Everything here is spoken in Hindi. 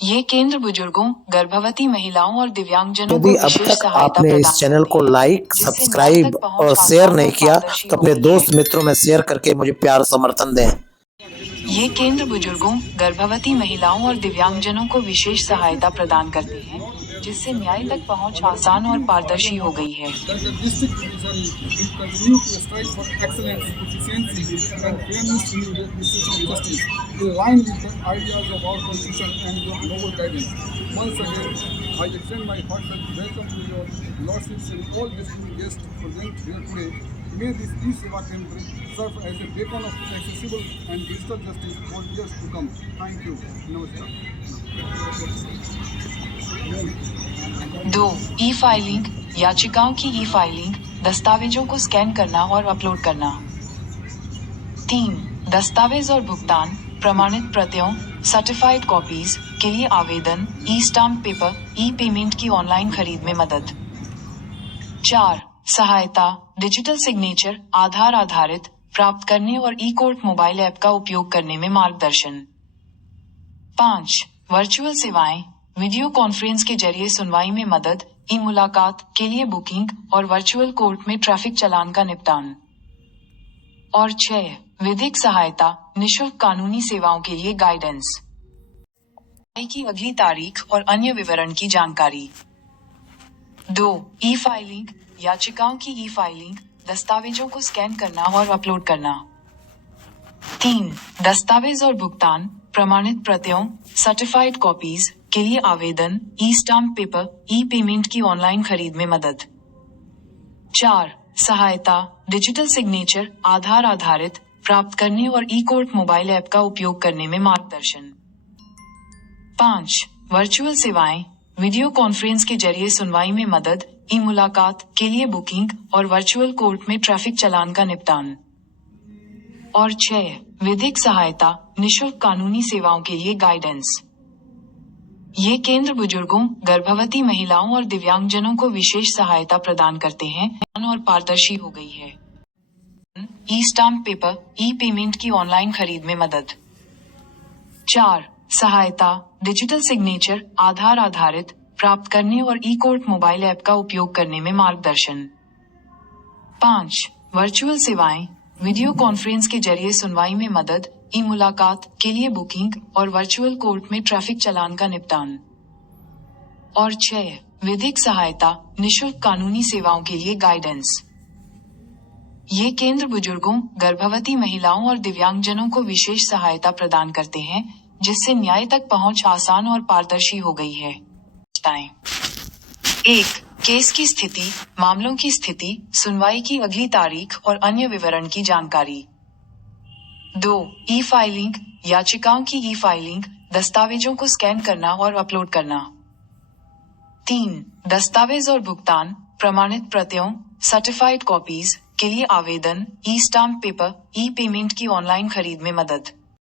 ये केंद्र बुजुर्गों, गर्भवती महिलाओं और दिव्यांगजनों को यदि अब विशेष तक सहायता आपने प्रदान इस चैनल को करते हैं, लाइक, जिससे न्याय सब्सक्राइब तक पहुंच और शेयर आसान नहीं और किया पारदर्शी तो हो अपने गई दोस्त है। मित्रों में शेयर करके मुझे प्यार समर्थन दें। ये केंद्र बुजुर्गों, गर्भवती महिलाओं और दिव्यांगजनों को विशेष सहायता प्रदान करते हैं, जिससे न्याय तक पहुंच आसान और पारदर्शी हो गई है। Once again, I extend my heartfelt welcome to your lordships and all distinguished guests present here today. May this e-Seva Kendra serve as a beacon of accessible and digital justice for years to come. Thank you. Namaskar. 2. E filing, याचिकाओं की ई फाइलिंग, दस्तावेजों को स्कैन करना और अपलोड करना। 3. दस्तावेज और भुगतान, प्रमाणित प्रतियों, सर्टिफाइड कॉपीज के लिए आवेदन, ई स्टाम्प पेपर, ई पेमेंट की ऑनलाइन खरीद में मदद। 4. सहायता, डिजिटल सिग्नेचर, आधार आधारित प्राप्त करने और ई कोर्ट मोबाइल ऐप का उपयोग करने में मार्गदर्शन। 5. वर्चुअल सेवाएं, वीडियो कॉन्फ्रेंस के जरिए सुनवाई में मदद, ई मुलाकात के लिए बुकिंग और वर्चुअल कोर्ट में ट्रैफिक चालान का निपटान। और 6. विधिक सहायता, निशुल्क कानूनी सेवाओं के लिए गाइडेंस। की अगली तारीख और अन्य विवरण की जानकारी। 2. ई फाइलिंग, याचिकाओं की ई फाइलिंग, दस्तावेजों को स्कैन करना और अपलोड करना। 3. दस्तावेज और भुगतान, प्रमाणित प्रतियों, सर्टिफाइड कॉपीज के लिए आवेदन, ई स्टाम्प पेपर, ई पेमेंट की ऑनलाइन खरीद में मदद। 4. सहायता, डिजिटल सिग्नेचर, आधार आधारित प्राप्त करने और ई कोर्ट मोबाइल ऐप का उपयोग करने में मार्गदर्शन। 5. वर्चुअल सेवाएं, वीडियो कॉन्फ्रेंस के जरिए सुनवाई में मदद, ई मुलाकात के लिए बुकिंग और वर्चुअल कोर्ट में ट्रैफिक चालान का निपटान। और 6. विधिक सहायता, निशुल्क कानूनी सेवाओं के लिए गाइडेंस। ये केंद्र बुजुर्गों, गर्भवती महिलाओं और दिव्यांगजनों को विशेष सहायता प्रदान करते हैं और पारदर्शी हो गई है। ई स्टाम्प पेपर, ई पेमेंट की ऑनलाइन खरीद में मदद। 4. सहायता, डिजिटल सिग्नेचर, आधार आधारित प्राप्त करने और ई कोर्ट मोबाइल ऐप का उपयोग करने में मार्गदर्शन। 5. वर्चुअल सेवाएं, वीडियो कॉन्फ्रेंस के जरिए सुनवाई में मदद, ई मुलाकात के लिए बुकिंग और वर्चुअल कोर्ट में ट्रैफिक चालान का निपटान। और 6. विधिक सहायता, निशुल्क कानूनी सेवाओं के लिए गाइडेंस। ये केंद्र बुजुर्गों, गर्भवती महिलाओं और दिव्यांगजनों को विशेष सहायता प्रदान करते हैं, जिससे न्याय तक पहुंच आसान और पारदर्शी हो गई है। 1. केस की स्थिति, मामलों की स्थिति, सुनवाई की अगली तारीख और अन्य विवरण की जानकारी। 2. ई फाइलिंग, याचिकाओं की ई फाइलिंग, दस्तावेजों को स्कैन करना और अपलोड करना। 3. दस्तावेज और भुगतान, प्रमाणित प्रतियों, सर्टिफाइड कॉपीज के लिए आवेदन, ई स्टाम्प पेपर, ई पेमेंट की ऑनलाइन खरीद में मदद।